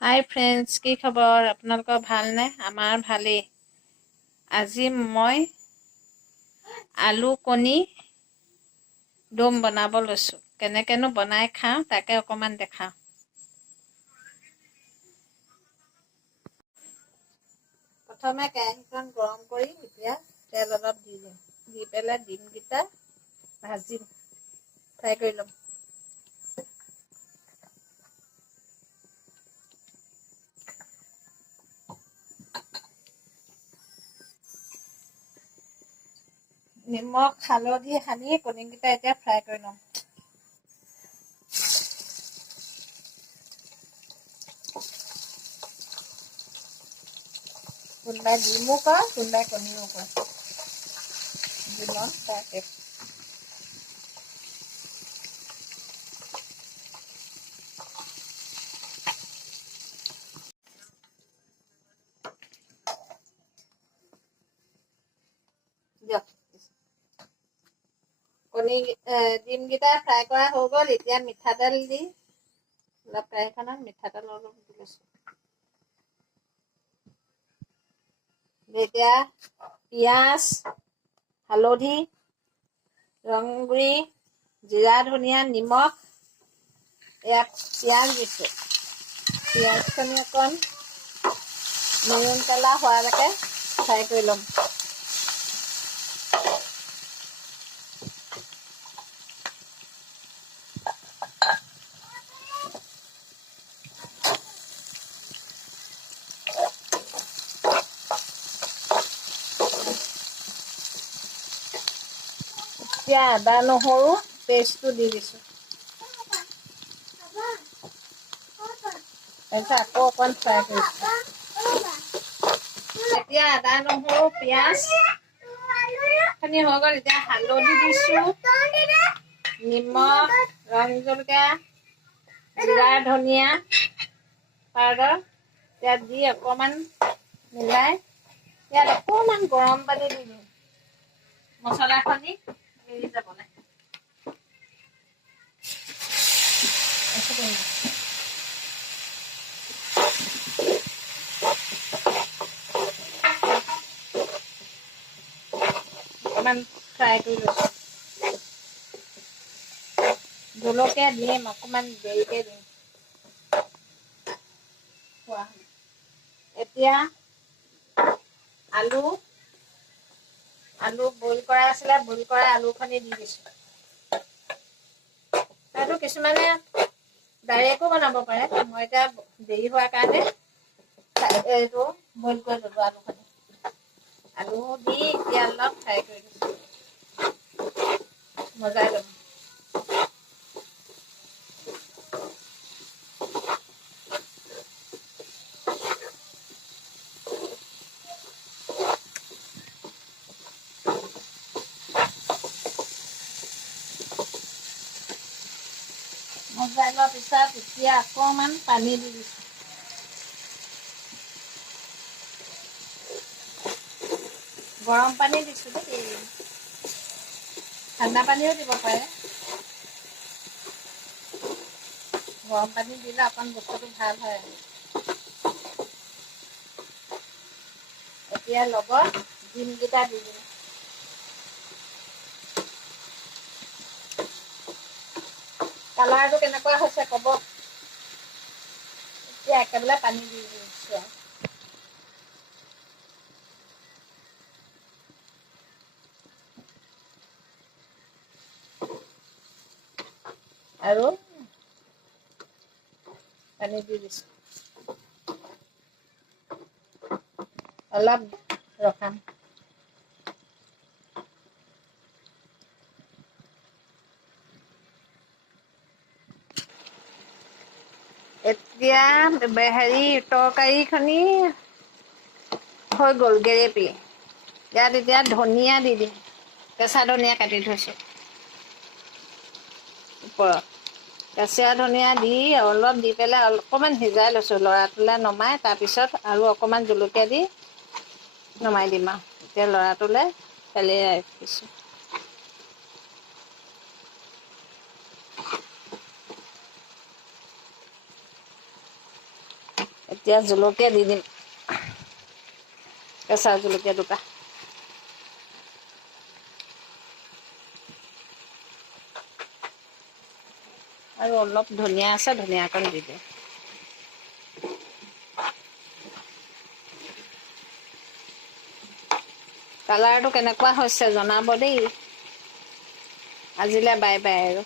হাই friends, কি খবৰ? আপোনালোকৰ ভালনে? আমাৰ ভালেই। আজি মই আলু কণী দম বনাব লৈছোঁ। কেনেকৈনো বনাই খাওঁ তাকে অকণমান দেখাওঁ। প্ৰথমে কেৰাহীখন গৰম কৰি এতিয়া তেল অলপ দি দিম। দি পেলাই ডিমকেইটা ভাজিম, ফ্ৰাই কৰি ল'ম। নিমখ হালধি সানি কণীকেইটা এতিয়া ফ্ৰাই কৰি ল'ম। কোনোবাই ডিমো কয়, কোনোবাই কণীও কয়। ডিমত ফ্ৰাই দিয়ক। ডিমকেইটা ফ্ৰাই কৰা হৈ গ'ল। এতিয়া মিঠাতেল দি অলপ কেৰাহীখনত মিঠাতেল অলপ দি লৈছোঁ। এতিয়া পিঁয়াজ, হালধি, ৰং গুড়ি, জিৰা ধনিয়া, নিমখ, ইয়াত পিঁয়াজ দিছোঁ। পিঁয়াজখিনি অকণ মেৰুন কালাৰ হোৱালৈকে ফ্ৰাই কৰি ল'ম। এতিয়া আদা নহৰু পেষ্টটো দি দিছোঁ। তাৰপিছত আকৌ অকণ ফ্ৰাই কৰিছোঁ। এতিয়া আদা নহৰু পিঁয়াজ খিনি হৈ গ'ল। এতিয়া হালধি দিছোঁ, নিমখ, ৰং জলকীয়া, জিৰা ধনিয়া পাউডাৰ ইয়াত দি অকণমান মিলাই ইয়াত অকণমান গৰম পানী দি দিম। মছলাখিনি এৰি যাবলৈ। অকণমান ফ্ৰাই কৰি লৈছোঁ। জলকীয়া দিম, অকণমান দেৰিকৈ দিম। এতিয়া আলু বইল কৰা আছিলে, বইল কৰা আলুখিনি দি দিছোঁ। তাতো কিছুমানে ডাইৰেক্টো বনাব পাৰে। মই এতিয়া দেৰি হোৱাৰ কাৰণে এইটো বইল কৰি ল'লোঁ আলুখিনি। আলু দি এতিয়া অলপ ফ্ৰাই কৰি দিছোঁ, মজাই ল'ম। মজাই লোৱাৰ পিছত এতিয়া অকণমান পানী দি দিছোঁ। গৰম পানী দিছোঁ দেই, ঠাণ্ডা পানীও দিব পাৰে। গৰম পানী দিলে অকণ বস্তুটো ভাল হয়। এতিয়া লগত ডিমকেইটা দি দিম। কালাৰটো কেনেকুৱা হৈছে ক'ব। এতিয়া একেবাৰে পানী দি দিছোঁ। আৰু পানী দি দিছোঁ। অলপ ৰখাম। এতিয়া তৰকাৰীখিনি হৈ গ'ল গ্ৰেভি। ইয়াত এতিয়া ধনিয়া দি দিম, কেঁচা ধনিয়া কাটি থৈছোঁ ওপৰত। কেঁচা ধনিয়া দি অলপ দি পেলাই অকণমান সিজাই লৈছোঁ। লৰাটোলৈ নমাই তাৰপিছত আৰু অকণমান জলকীয়া দি নমাই দিম আৰু এতিয়া লৰাটোলৈ পেলাই ৰাখিছোঁ। এতিয়া জলকীয়া দি দিম, কেঁচা জলকীয়া দুটা। আৰু অলপ ধনিয়া আছে, ধনিয়া অকণ দি দিম। কালাৰটো কেনেকুৱা হৈছে জনাব দেই। আজিলৈ বাই বাই আৰু।